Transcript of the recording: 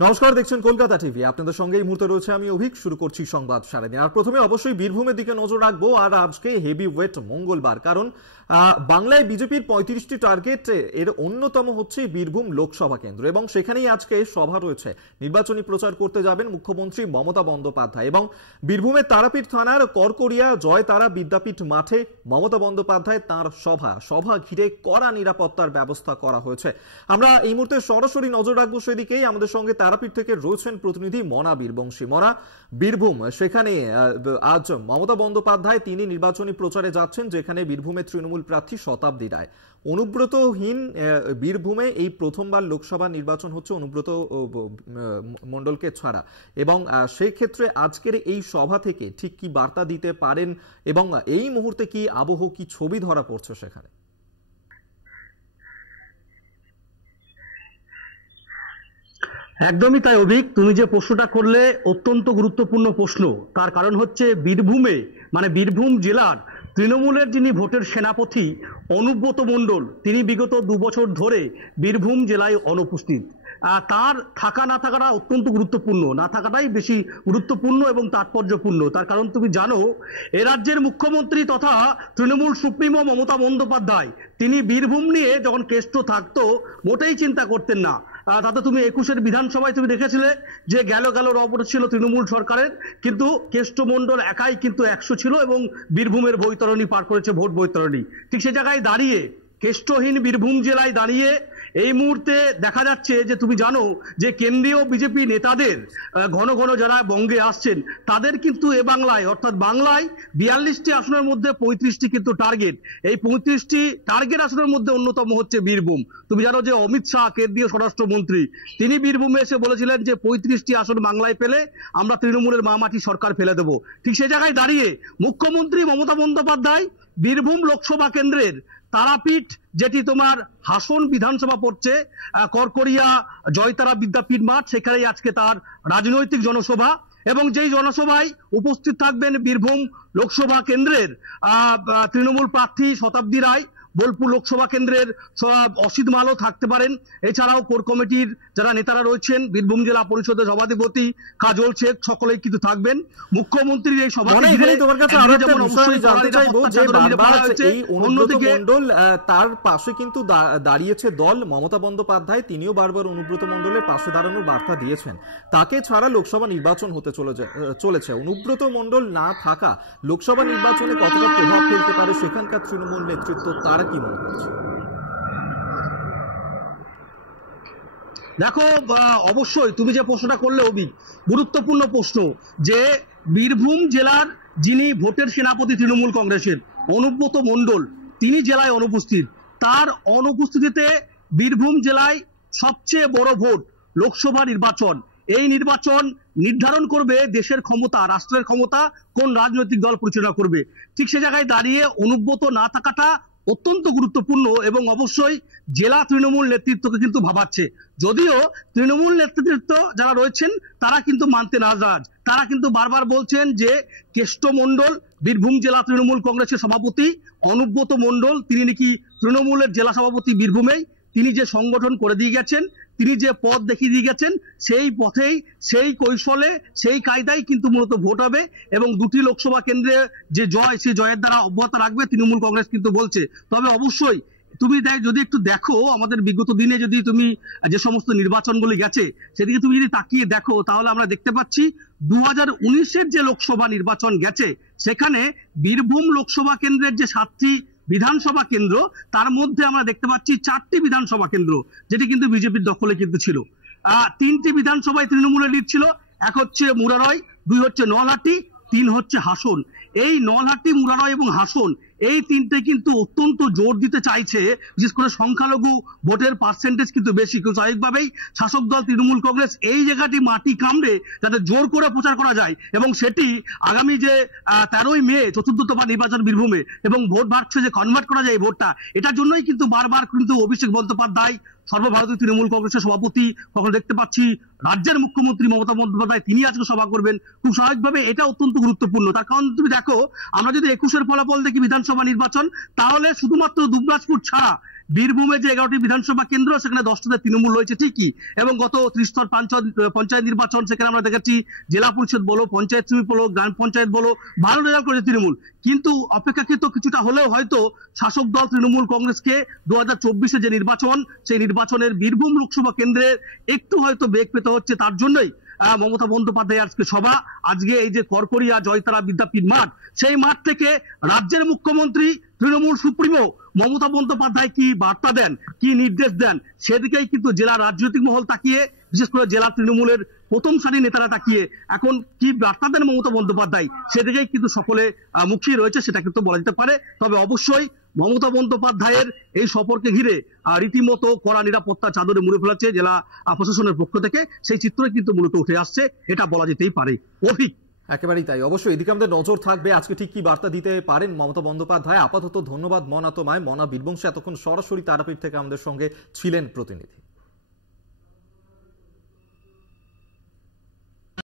নমস্কার, দেখছেন কলকাতা টিভি। আপনাদের সঙ্গে এই মুহূর্তে রয়েছে আমি অভিক। শুরু করছি সংবাদ সারাদিন। আর প্রথমে অবশ্যই বীরভূমের দিকে নজর রাখবো। আর আজকে হেভি ওয়েট মঙ্গলবার, কারণ বাংলায় বিজেপির 35টি টার্গেট, এর অন্যতম হচ্ছে বীরভূম লোকসভা কেন্দ্র, এবং সেখানেই আজকে সভা রয়েছে। নির্বাচনী প্রচার করতে যাবেন মুখ্যমন্ত্রী মমতা বন্দ্যোপাধ্যায়, এবং বীরভূমের তারাপীঠ থানার করকরিয়া জয় তারা বিদ্যাপীঠ মাঠে মমতা বন্দ্যোপাধ্যায় তাঁর সভা ঘিরে কড়া নিরাপত্তার ব্যবস্থা করা হয়েছে। আমরা এই মুহূর্তে সরাসরি নজর রাখবো সেদিকেই। আমাদের সঙ্গে তারাপীঠ থেকে রয়েছেন প্রতিনিধি মনা বীরবংশী। মনা, বীরভূম, সেখানে আজ মমতা বন্দ্যোপাধ্যায় তিনি নির্বাচনী প্রচারে যাচ্ছেন, যেখানে বীরভূমের তৃণমূল প্রার্থী শতাব্দী রায়। অনুব্রতহীন বীরভূমে এই প্রথমবার লোকসভা নির্বাচন হচ্ছে অনুব্রত মণ্ডলকে ছাড়া, এবং সেই ক্ষেত্রে আজকের এই সভা থেকে ঠিক কি বার্তা দিতে পারেন, এবং এই মুহূর্তে কি আবহ, কি ছবি ধরা পড়ছে সেখানে? একদমই তাই অভিক, তুমি যে প্রশ্নটা করলে অত্যন্ত গুরুত্বপূর্ণ প্রশ্ন। তার কারণ হচ্ছে বীরভূমে, মানে বীরভূম জেলার তৃণমূলের যিনি ভোটের সেনাপতি অনুব্রত মণ্ডল, তিনি বিগত 2 বছর ধরে বীরভূম জেলায় অনুপস্থিত। তার থাকা না থাকাটা অত্যন্ত গুরুত্বপূর্ণ, না থাকাটাই বেশি গুরুত্বপূর্ণ এবং তাৎপর্যপূর্ণ। তার কারণ তুমি জানো, এ রাজ্যের মুখ্যমন্ত্রী তথা তৃণমূল সুপ্রিমো মমতা বন্দ্যোপাধ্যায় তিনি বীরভূম নিয়ে যখন কেষ্ট থাকতো মোটেই চিন্তা করতেন না। তাতে তুমি 21-এর বিধানসভায় তুমি দেখেছিলে যে গেল রবট ছিল তৃণমূল সরকারের, কিন্তু কেষ্টমণ্ডল একাই কিন্তু 100 ছিল এবং বীরভূমের বৈতরণী পার করেছে, ভোট বৈতরণী। ঠিক সে জায়গায় দাঁড়িয়ে, কেষ্টহীন বীরভূম জেলায় দাঁড়িয়ে এই মুহূর্তে দেখা যাচ্ছে যে তুমি জানো যে কেন্দ্রীয় বিজেপি নেতাদের ঘন ঘন যারা বঙ্গে আসছেন তাদের কিন্তু এ বাংলায়, অর্থাৎ বাংলায় 42টি আসনের মধ্যে 35টি কিন্তু টার্গেট। এই 35টি টার্গেট আসনের মধ্যে অন্যতম হচ্ছে বীরভূম। তুমি জানো যে অমিত শাহ, কেন্দ্রীয় স্বরাষ্ট্রমন্ত্রী, তিনি বীরভূমে এসে বলেছিলেন যে 35টি আসন বাংলায় পেলে আমরা তৃণমূলের মামাটি সরকার ফেলে দেবো। ঠিক সে জায়গায় দাঁড়িয়ে মুখ্যমন্ত্রী মমতা বন্দ্যোপাধ্যায় বীরভূম লোকসভা কেন্দ্রের তারাপীঠ, যেটি তোমার হাসন বিধানসভা পড়ছে, করকরিয়া জয়তারা বিদ্যাপীঠ মাঠ, সেখানেই আজকে তার রাজনৈতিক জনসভা, এবং যেই জনসভায় উপস্থিত থাকবেন বীরভূম লোকসভা কেন্দ্রের তৃণমূল প্রার্থী শতাব্দী রায়, বোলপুর লোকসভা কেন্দ্রের অসিত মালও থাকতে পারেন, এছাড়াও কোর কমিটির যারা নেতারা রয়েছেন, বীরভূম জেলা পরিষদের সভাধিপতি কাজল শেখ, সকলেই কিন্তু থাকবেন। মুখ্যমন্ত্রীর এই সভা তার পাশে কিন্তু দাঁড়িয়েছে দল। মমতা বন্দ্যোপাধ্যায় তিনিও বারবার অনুব্রত মণ্ডলের পাশে দাঁড়ানোর বার্তা দিয়েছেন। তাকে ছাড়া লোকসভা নির্বাচন হতে চলেছে। অনুব্রত মণ্ডল না থাকা লোকসভা নির্বাচনে কতটা প্রভাব ফেলতে পারে সেখানকার তৃণমূল নেতৃত্ব, তারা কি মনে করছে? দেখো, অবশ্যই তুমি যে প্রশ্নটা করলে অভি, গুরুত্বপূর্ণ প্রশ্ন, যে বীরভূম জেলার যিনি ভোটের সেনাপতি তৃণমূল কংগ্রেসের অনুব্রত মণ্ডল, তিনি জেলায় অনুপস্থিত। তার অনুপস্থিতিতে বীরভূম জেলায় সবচেয়ে বড় ভোট লোকসভা নির্বাচন। এই নির্বাচন নির্ধারণ করবে দেশের ক্ষমতা, রাষ্ট্রের ক্ষমতা কোন রাজনৈতিক দল পরিচালনা করবে। ঠিক সে জায়গায় দাঁড়িয়ে অনুব্রত না থাকাটা অত্যন্ত গুরুত্বপূর্ণ, এবং অবশ্যই জেলা তৃণমূল নেতৃত্বকে কিন্তু ভাবাচ্ছে। যদিও তৃণমূল নেতৃত্ব যারা রয়েছেন তারা কিন্তু মানতে নারাজ। তারা কিন্তু বারবার বলছেন যে কেষ্টমণ্ডল, বীরভূম জেলা তৃণমূল কংগ্রেসের সভাপতি অনুব্রত মণ্ডল, তিনি নাকি তৃণমূলের জেলা সভাপতি বীরভূমেই, তিনি যে সংগঠন করে দিয়ে গেছেন, তিনি যে পথ দেখিয়ে দিয়ে গেছেন, সেই পথেই, সেই কৌশলে, সেই কায়দায় কিন্তু মূলত ভোট হবে, এবং 2টি লোকসভা কেন্দ্রে যে জয়, সেই জয়ের দ্বারা অব্যাহত রাখবে তৃণমূল কংগ্রেস কিন্তু বলছে। তবে অবশ্যই তুমি যদি একটু দেখো, আমাদের বিগত দিনে যদি তুমি যে সমস্ত নির্বাচনগুলি গেছে সেদিকে তুমি যদি তাকিয়ে দেখো, তাহলে আমরা দেখতে পাচ্ছি 2019-এর যে লোকসভা নির্বাচন গেছে সেখানে বীরভূম লোকসভা কেন্দ্রের যে 7টি বিধানসভা কেন্দ্র, তার মধ্যে আমরা দেখতে পাচ্ছি 4টি বিধানসভা কেন্দ্র যেটি কিন্তু বিজেপির দখলে কিন্তু ছিল। 3টি বিধানসভায় তৃণমূলের লিড ছিল। এক হচ্ছে মুরারয়, 2 হচ্ছে নলহাটি, 3 হচ্ছে হাসন। এই নলহাটি, মুরারয় এবং হাসন, এই 3টে কিন্তু অত্যন্ত জোর দিতে চাইছে, বিশেষ করে সংখ্যালঘু ভোটের পার্সেন্টেজ কিন্তু বেশি। কিন্তু স্বাভাবিকভাবেই শাসক দল তৃণমূল কংগ্রেস এই জায়গাটি মাটি কামড়ে যাতে জোর করে প্রচার করা যায়, এবং সেটি আগামী যে 13ই মে চতুর্থ দফা নির্বাচন বীরভূমে, এবং ভোট বাড়ছে যে কনভার্ট করা যায় এই ভোটটা, এটার জন্যই কিন্তু বারবার কিন্তু অভিষেক বন্দ্যোপাধ্যায়, সর্বভারতীয় তৃণমূল কংগ্রেসের সভাপতি, কখন দেখতে পাচ্ছি রাজ্যের মুখ্যমন্ত্রী মমতা বন্দ্যোপাধ্যায়, তিনি আজকে সভা করবেন। খুব স্বাভাবিকভাবে এটা অত্যন্ত গুরুত্বপূর্ণ। তার কারণ তুমি দেখো, আমরা যদি 21-এর ফলাফল দেখি বিধানসভা নির্বাচন, তাহলে শুধুমাত্র দুবরাজপুর ছাড়া বীরভূমে যে 11টি বিধানসভা কেন্দ্র সেখানে 10টাতে তৃণমূল রয়েছে ঠিকই, এবং গত ত্রিস্তর পঞ্চায়েত নির্বাচন সেখানে আমরা দেখেছি জেলা পরিষদ বলো, পঞ্চায়েত সমিতি বলো, গ্রাম পঞ্চায়েত বলো, ভালো রেজাল্ট করেছে তৃণমূল। কিন্তু অপেক্ষাকৃত কিছুটা হলেও হয়তো শাসক দল তৃণমূল কংগ্রেসকে 2024 যে নির্বাচন, সেই নির্বাচনের বীরভূম লোকসভা কেন্দ্রে একটু হয়তো বেগ পেতে হচ্ছে। তার জন্যই মমতা বন্দ্যোপাধ্যায় আজকে সভা, আজকে এই যে করকরিয়া জয়তারা বিদ্যাপীঠ মাঠ, সেই মাঠ থেকে রাজ্যের মুখ্যমন্ত্রী তৃণমূল সুপ্রিমো মমতা বন্দ্যোপাধ্যায় কি বার্তা দেন, কি নির্দেশ দেন, সেদিকেই কিন্তু জেলা রাজনৈতিক মহল তাকিয়ে, বিশেষ করে জেলা তৃণমূলের প্রথম সারির নেতারা তাকিয়ে এখন কি বার্তা দেন মমতা বন্দ্যোপাধ্যায়, সেদিকেই কিন্তু সকলে মুখিয়ে রয়েছে, সেটা কিন্তু বলা যেতে পারে। তবে অবশ্যই মমতা বন্দ্যোপাধ্যায়ের এই সফরকে ঘিরে রীতিমতো কড়া নিরাপত্তা চাদরে মুড়ে ফেলেছে জেলা প্রশাসনের পক্ষ থেকে, সেই চিত্রই কিন্তু মূলত উঠে আসছে, এটা বলা যেতেই পারে। অভিক একেবারেই তাই, অবশ্যই এদিকে আমাদের নজর থাকবে আজকে ঠিক কি বার্তা দিতে পারেন মমতা বন্দ্যোপাধ্যায়। আপাতত ধন্যবাদ মনা তোমায়। মনা বীরবংশী এতক্ষণ সরাসরি তারাপীঠ থেকে আমাদের সঙ্গে ছিলেন প্রতিনিধি।